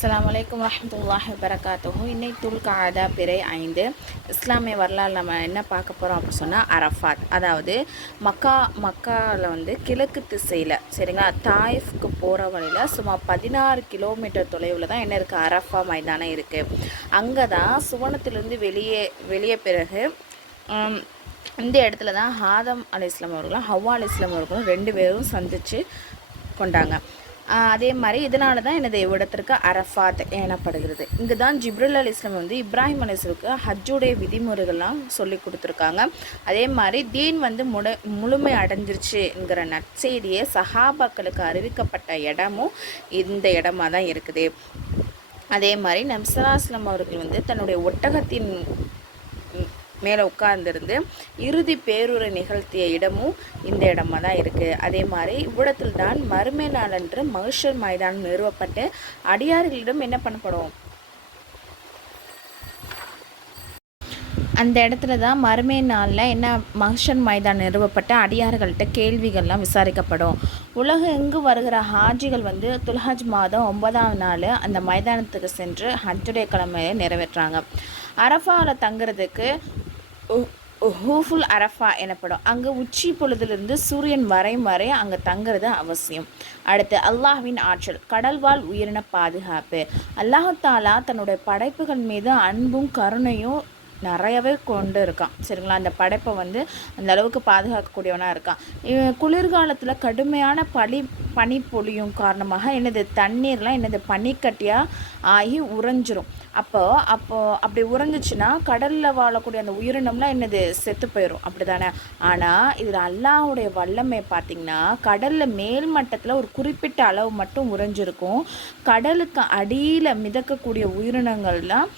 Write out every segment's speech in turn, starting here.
அஸ்ஸலாமு அலைக்கும் வரஹ்மத்துல்லாஹி வபரகாத்துஹு. இன்னைக்கு துல்காதா பிறை 5 இஸ்லாமிய வரலாறு நம்ம என்ன பார்க்க போகிறோம் அப்படின்னு சொன்னால் அரஃபாத். அதாவது மக்காவில் வந்து கிழக்கு திசையில் சரிங்களா தாயிஃப்க்கு போகிற வழியில் சுமார் 16 கிலோமீட்டர் தொலைவில் தான் என்ன இருக்குது, அரஃபா மைதானம் இருக்குது. அங்கே தான் சுவனத்திலிருந்து வெளியே பிறகு இந்த இடத்துல தான் ஆதம் அலைஹிஸ்ஸலாம் அவர்களும் ஹவ்வா அலைஹிஸ்ஸலாம் அவர்களும் 2 பேரும் சந்தித்து கொண்டாங்க. அதே மாதிரி இதனால தான் எனது இவ்விடத்திற்கு அரஃபாத் எனப்படுகிறது. இங்கே தான் ஜிப்ரில் அலைஹிஸ்ஸலாம் வந்து இப்ராஹிம் அலைஹிஸ்ஸலாமுக்கு ஹஜ்ஜுடைய விதிமுறைகள்லாம் சொல்லி கொடுத்துருக்காங்க. அதே மாதிரி தீன் வந்து முழுமை அடைஞ்சிருச்சுங்கிற நற்செய்தியை சஹாபாக்களுக்கு அறிவிக்கப்பட்ட இடமும் இந்த இடமா தான் இருக்குது. அதே மாதிரி நபி ஸல்லல்லாஹு அலைஹி வஸல்லம் அவர்கள் வந்து தன்னுடைய ஒட்டகத்தின் மேலே உட்கார்ந்துருந்து இறுதி பேருரை நிகழ்த்திய இடமும் இந்த இடமா தான் இருக்குது. அதே மாதிரி இவ்விடத்தில் தான் மறுமை நாளன்று மஹ்ஷர் மைதானம் நிறுவப்பட்டு அடியார்களிடம் என்ன பண்ணப்படும், அந்த இடத்துல தான் மறுமை நாளில் என்ன மஹ்ஷர் மைதானம் நிறுவப்பட்ட அடியார்கள்ட்ட கேள்விகள்லாம் விசாரிக்கப்படும். உலகம் எங்கு வருகிற ஹாஜிகள் வந்து துல்ஹஜ் மாதம் 9ஆம் நாள் அந்த மைதானத்துக்கு சென்று ஹஜ்ஜுடைய கடமையை நிறைவேற்றுறாங்க. அரஃபாவில் தங்குறதுக்கு ஹூஃபுல் அரஃபா எனப்படும். அங்கே உச்சி பொழுதுலேருந்து சூரியன் வரை அங்கே தங்குறது அவசியம். அடுத்து அல்லாஹ்வின் ஆற்றல், கடல்வாழ் உயிரின பாதுகாப்பு. அல்லாஹ் தாலா தன்னுடைய படைப்புகள் மீது அன்பும் கருணையும் நிறையவே கொண்டு இருக்கான் சரிங்களா. அந்த படைப்பை வந்து அந்த அளவுக்கு பாதுகாக்கக்கூடியவனாக இருக்கான். குளிர்காலத்தில் கடுமையான பனி பொழியும் காரணமாக என்னது தண்ணீர்லாம் என்னது பனிக்கட்டியாக ஆகி உறைஞ்சிரும். அப்படி உறைஞ்சிச்சுன்னா கடலில் வாழக்கூடிய அந்த உயிரினம்லாம் என்னது செத்து போயிடும், அப்படி தானே. ஆனால் இதில் அல்லாஹ்வுடைய வல்லமை பார்த்திங்கன்னா கடலில் மேல் மட்டத்தில் ஒரு குறிப்பிட்ட அளவு மட்டும் உறைஞ்சிருக்கும். கடலுக்கு அடியில் மிதக்கக்கூடிய உயிரினங்கள்லாம்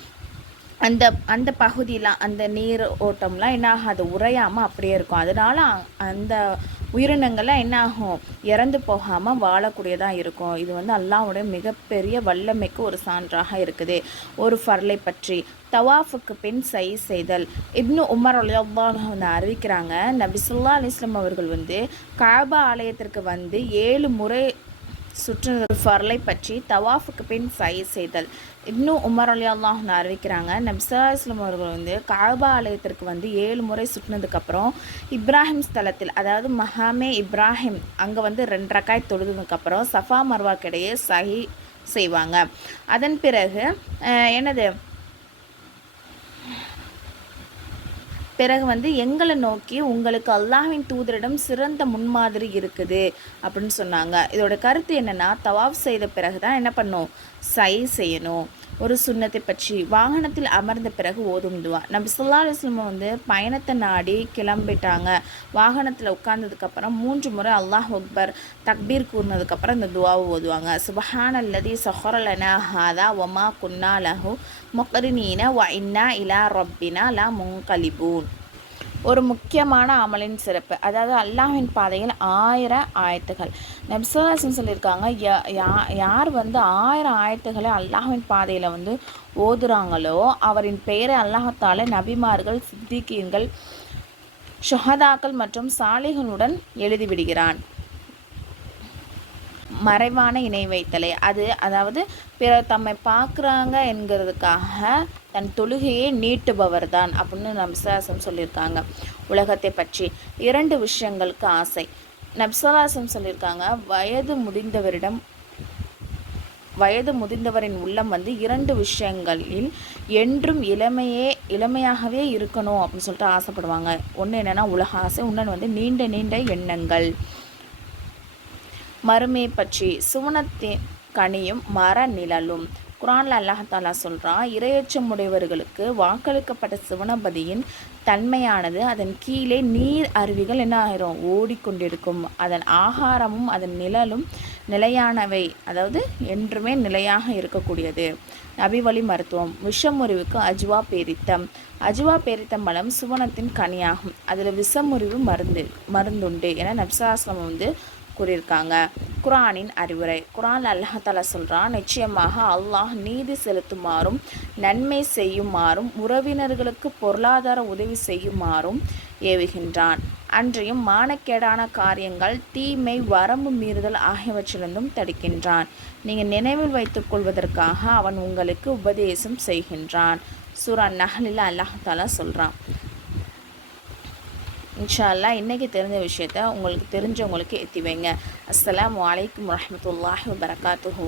அந்த பகுதியெலாம் அந்த நீர் ஓட்டம்லாம் என்ன ஆகாது, உறையாமல் அப்படியே இருக்கும். அதனால் அந்த உயிரினங்கள்லாம் என்ன ஆகும், இறந்து போகாமல் வாழக்கூடியதாக இருக்கும். இது வந்து அல்லாஹ்வுடைய மிகப்பெரிய வல்லமைக்கு ஒரு சான்றாக இருக்குது. ஒரு ஃபர்லை பற்றி தவாஃபுக்கு பின் செய்தல். இப்னு உமர் ரலியல்லாஹு அன்ஹு அறிவிக்கிறாங்க, நபி ஸல்லல்லாஹு அலைஹி வஸல்லம் அவர்கள் வந்து காபா ஆலயத்திற்கு வந்து 7 முறை சுற்றுனது ஃபர்லை பற்றி தவாஃபுக்கு பின் செய்தல். இப்னு உமர் ரலியல்லாஹு அன்ஹு அறிவிக்கிறாங்க, நபி ஸல்லல்லாஹு அலைஹி வஸல்லம் அவர்கள் வந்து காபா ஆலயத்திற்கு வந்து 7 முறை சுற்றினதுக்கப்புறம் இப்ராஹிம் ஸ்தலத்தில், அதாவது மஹாமே இப்ராஹிம் அங்கே வந்து 2 ரக்காய் தொழுதுக்கப்புறம் சஃபா மர்வாக்கிடையே செய்வாங்க. அதன் பிறகு வந்து எங்களை நோக்கி உங்களுக்கு அல்லாஹ்வின் தூதரிடம் சிறந்த முன்மாதிரி இருக்குது அப்படின்னு சொன்னாங்க. இதோட கருத்து என்னென்னா, தவாஃப் செய்த பிறகு தான் என்ன பண்ணும், செய்யணும். ஒரு சுன்னத்தை பற்றி வாகனத்தில் அமர்ந்த பிறகு ஓதும் துவா. நபி ஸல்லல்லாஹு அலைஹி வஸல்லம் வந்து பயணத்தை நாடி கிளம்பிட்டாங்க. வாகனத்தில் உட்கார்ந்ததுக்கப்புறம் 3 முறை அல்லாஹ் அக்பர் தக்பீர் கூறினதுக்கப்புறம் இந்த துவாவை ஓதுவாங்க. சுப்ஹானல்லதி ஸஹர லனா ஹாதா வமா குன்னா லஹு முக்ரினீன வ இன்னா இலா ரப்பினா லா முன்கலிபூன். ஒரு முக்கியமான அமலின் சிறப்பு, அதாவது அல்லாஹ்வின் பாதையில் 1000 ஆயத்துகள். நபி ஸல்லல்லாஹு அலைஹி வஸல்லம் சொல்லியிருக்காங்க, யார் வந்து 1000 ஆயத்துகளை அல்லாஹ்வின் பாதையில் வந்து ஓதுறாங்களோ அவரின் பெயரை அல்லாஹ்தால நபிமார்கள், சித்திகீன்கள், ஷுஹதாக்கள் மற்றும் சாலிகளுடன் எழுதிவிடுகிறான். மறைவான இணை வைத்தலை, அதாவது பிறர் தம்மை பார்க்குறாங்க என்கிறதுக்காக தன் தொழுகையை நீட்டுபவர் தான் அப்படின்னு நபி ஸல்லல்லாஹு அலைஹி வஸல்லம் சொல்லியிருக்காங்க. உலகத்தை பற்றி 2 விஷயங்களுக்கு ஆசை. நபி ஸல்லல்லாஹு அலைஹி வஸல்லம் சொல்லியிருக்காங்க, வயது முதிர்ந்தவரின் உள்ளம் வந்து 2 விஷயங்களில் என்றும் இளமையாகவே இருக்கணும் அப்படின்னு சொல்லிட்டு ஆசைப்படுவாங்க. ஒன்று என்னென்னா உலக ஆசை, இன்னொன்று வந்து நீண்ட எண்ணங்கள். மறுமையை பற்றி சுவனத்தின் கனியும் மர நிழலும். குர்ஆனில் அல்லாஹ் தாலா சொல்கிறான், இரையச்சமுடையவர்களுக்கு வாக்களிக்கப்பட்ட சிவனபதியின் தன்மையானது அதன் கீழே நீர் அருவிகள் என்ன ஆயிரும், ஓடிக்கொண்டிருக்கும். அதன் ஆகாரமும் அதன் நிழலும் நிலையானவை, அதாவது என்றுமே நிலையாக இருக்கக்கூடியது. நபி வழி மருத்துவம். விஷமுறிவுக்கு அஜ்வா பேரித்தம் பழம் சுவனத்தின் கனியாகும். அதில் விஷமுறிவு மருந்துண்டு என நபி ஸல்லல்லாஹு அலைஹி வஸல்லம் வந்து கூறியிருக்காங்க. குர்ஆனின் அறிவுரை. குர்ஆன் அல்லாஹ் தஆலா சொல்கிறான், நிச்சயமாக அல்லாஹ் நீதி செலுத்துமாறும் நன்மை செய்யுமாறும் உறவினர்களுக்கு பொருளாதார உதவி செய்யுமாறும் ஏவுகின்றான். அன்றையும் மானக்கேடான காரியங்கள், தீமை, வரம்பு மீறுதல் ஆகியவற்றிலிருந்தும் தடுக்கின்றான். நீங்கள் நினைவில் வைத்துக் கொள்வதற்காக அவன் உங்களுக்கு உபதேசம் செய்கின்றான். சூரா நஹ்லில் அல்லாஹ் தஆலா சொல்கிறான். இன்ஷா அல்லாஹ் இன்றைக்கி தெரிஞ்ச விஷயத்த உங்களுக்கு தெரிஞ்சவங்களுக்கு எத்தி வைங்க. அஸ்ஸலாமு அலைக்கும் வரஹ்மத்துல்லாஹி வபரகாத்துஹு.